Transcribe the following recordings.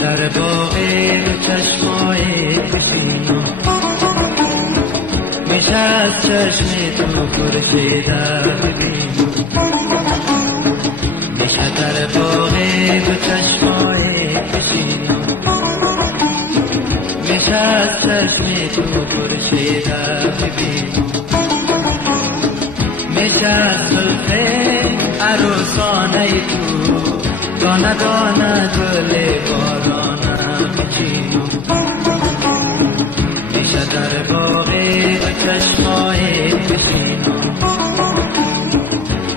در باغ چشمای کشیدم، میشه از چشم تو خورشید ببینم، میشه در باغ چشمای کشیدم، میشه از چشم تو خورشید ببینم، میشه از زلف عروسانه تو دانه دانه گل بارانه بچینم، میشه در باغ چشمای بشینم،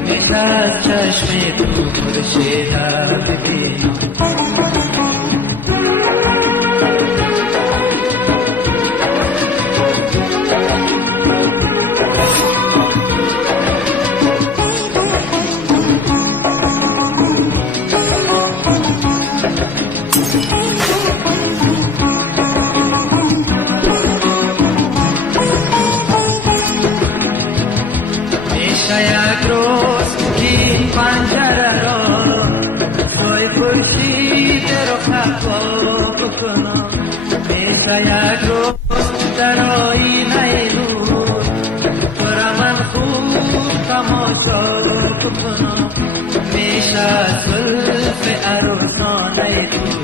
میشه از چشم تو خورشید ببینم. یک روز که این پنجره را سوی خورشید رو خفا بکنم، میشه یک روز در آینه نور تو را من خوب تماشا بکنم، میشه زلف عروسانه تو